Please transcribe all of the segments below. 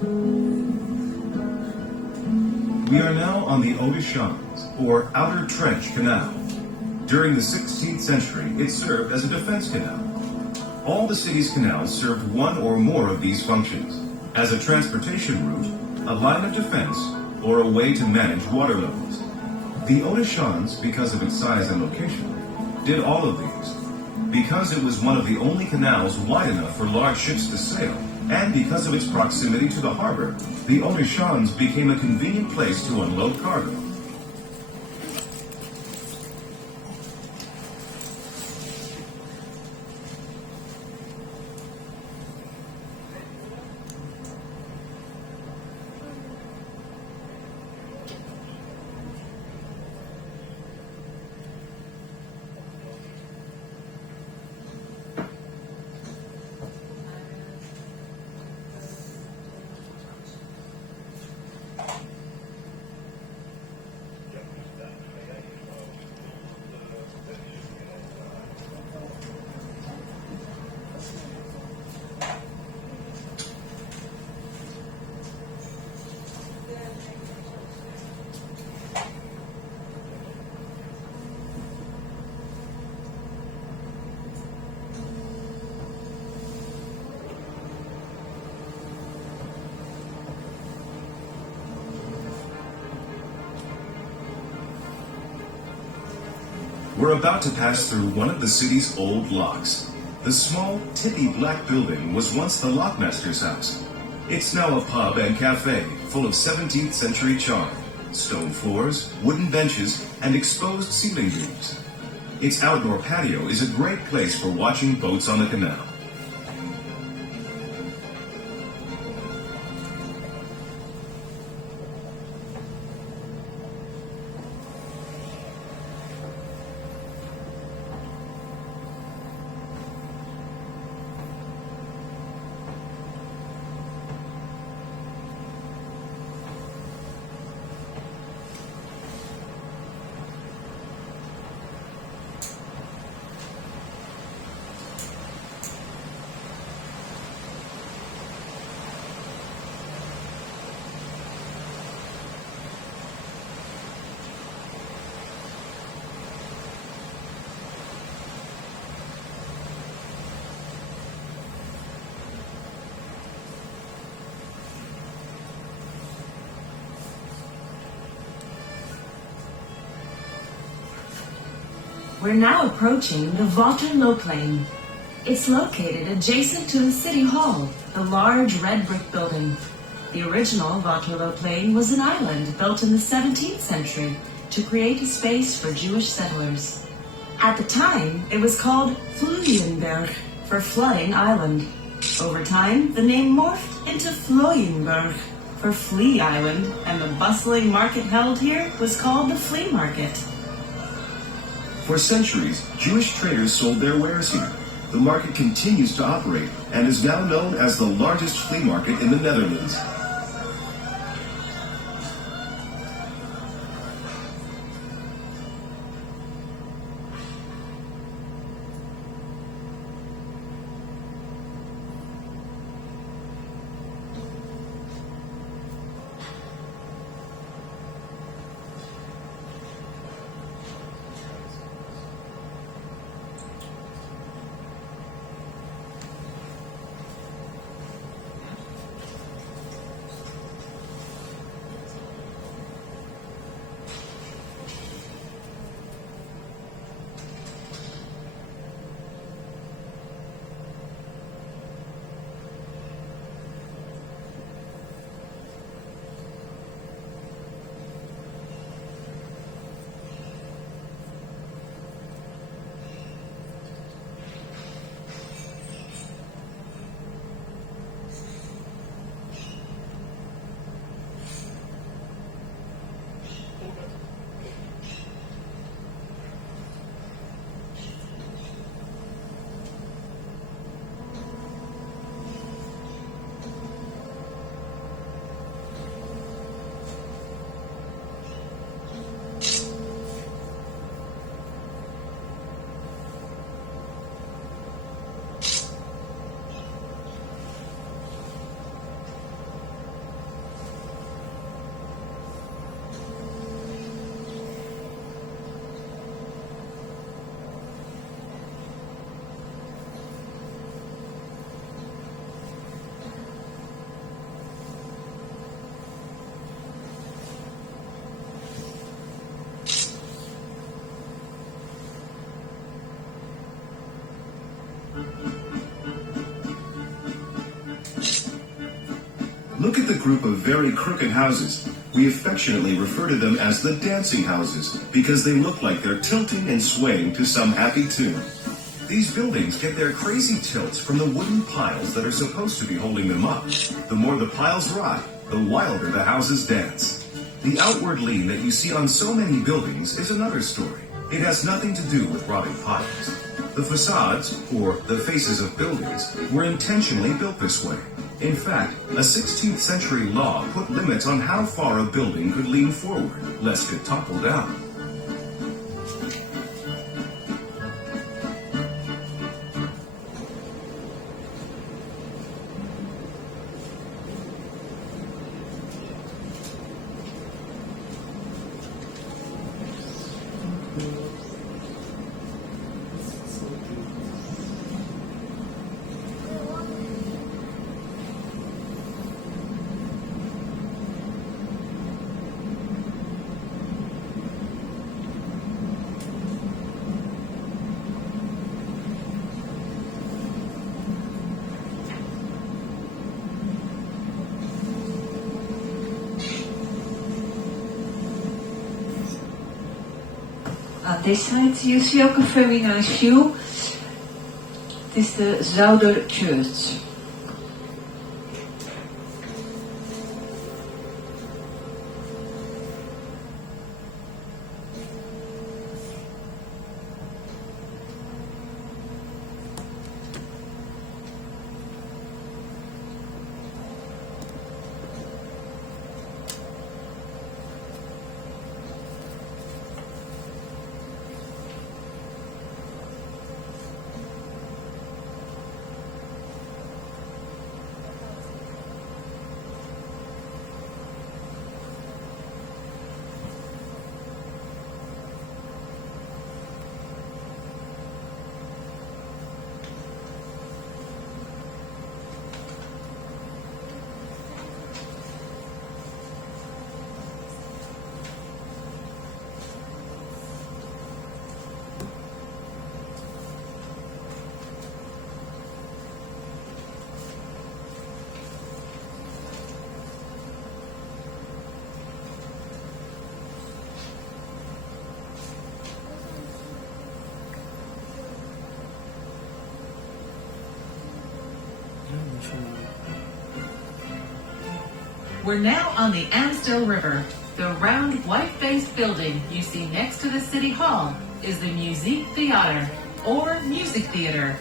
We are now on the Odeschans, or Outer Trench Canal. During the 16th century, it served as a defense canal. All the city's canals served one or more of these functions, as a transportation route, a line of defense, or a way to manage water levels. The Odeschans, because of its size and location, did all of these. Because it was one of the only canals wide enough for large ships to sail, and because of its proximity to the harbor, the Odeschans became a convenient place to unload cargo. We're about to pass through one of the city's old locks. The small, tippy black building was once the lockmaster's house. It's now a pub and cafe full of 17th century charm, stone floors, wooden benches, and exposed ceiling beams. Its outdoor patio is a great place for watching boats on the canal. We're now approaching the Waterloopplein. It's located adjacent to the City Hall, the large red brick building. The original Waterloopplein was an island built in the 17th century to create a space for Jewish settlers. At the time, it was called Vloeienberg, for Flooding Island. Over time, the name morphed into Vlooienberg, for Flea Island, and the bustling market held here was called the Flea Market. For centuries, Jewish traders sold their wares here. The market continues to operate and is now known as the largest flea market in the Netherlands. Look at the group of very crooked houses. We affectionately refer to them as the dancing houses because they look like they're tilting and swaying to some happy tune. These buildings get their crazy tilts from the wooden piles that are supposed to be holding them up. The more the piles rock, the wilder the houses dance. The outward lean that you see on so many buildings is another story. It has nothing to do with robbing piles. The facades, or the faces of buildings, were intentionally built this way. In fact, a 16th century law put limits on how far a building could lean forward, lest it topple down. Aan deze side you see ook een very nice view. Het is de Zouder Church. We're now on the Amstel River. The round white-faced building you see next to the City Hall is the Muziek Theater, or Music Theater.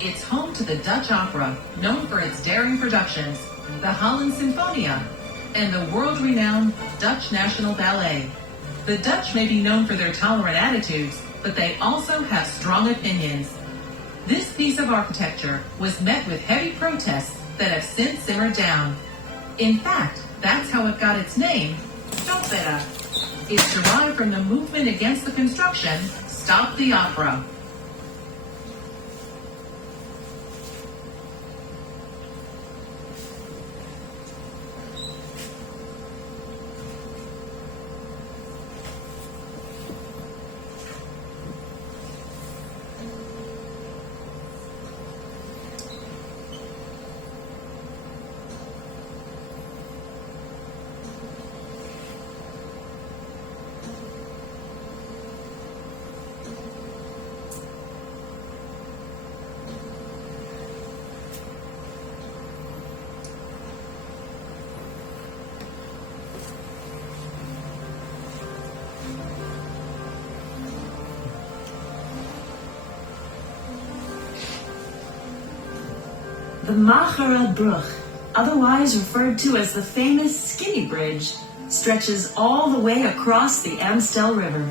It's home to the Dutch Opera, known for its daring productions, the Holland Sinfonia, and the world-renowned Dutch National Ballet. The Dutch may be known for their tolerant attitudes, but they also have strong opinions. This piece of architecture was met with heavy protests that have since simmered down. In fact, that's how it got its name, Opera. It's derived from the movement against the construction, Stop the Opera. The Magere Brug, otherwise referred to as the famous Skinny Bridge, stretches all the way across the Amstel River.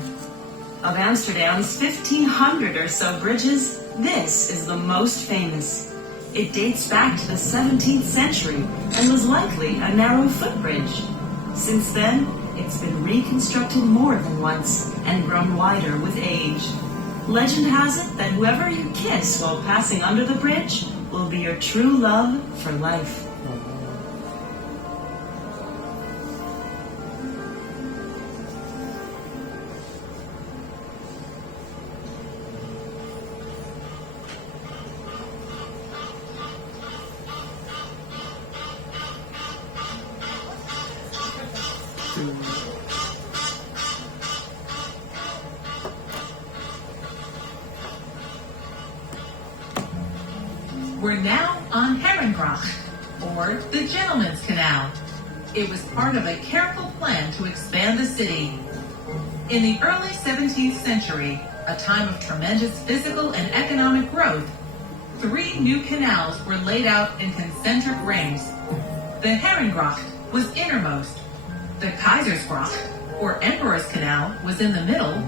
Of Amsterdam's 1,500 or so bridges, this is the most famous. It dates back to the 17th century and was likely a narrow footbridge. Since then, it's been reconstructed more than once and grown wider with age. Legend has it that whoever you kiss while passing under the bridge will be your true love for life. We're now on Herengracht, or the Gentleman's Canal. It was part of a careful plan to expand the city. In the early 17th century, a time of tremendous physical and economic growth, 3 new canals were laid out in concentric rings. The Herengracht was innermost. The Keizersgracht, or Emperor's Canal, was in the middle,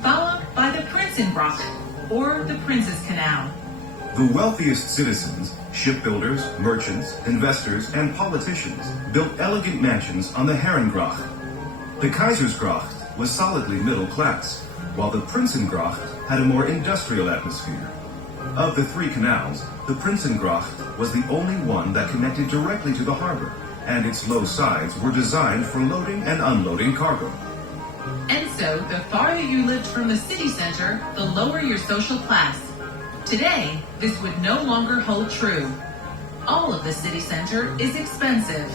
followed by the Prinsengracht, or the Prince's Canal. The wealthiest citizens, shipbuilders, merchants, investors, and politicians built elegant mansions on the Herengracht. The Keizersgracht was solidly middle class, while the Prinsengracht had a more industrial atmosphere. Of the 3 canals, the Prinsengracht was the only one that connected directly to the harbor, and its low sides were designed for loading and unloading cargo. And so, the farther you lived from the city center, the lower your social class. Today, this would no longer hold true. All of the city center is expensive.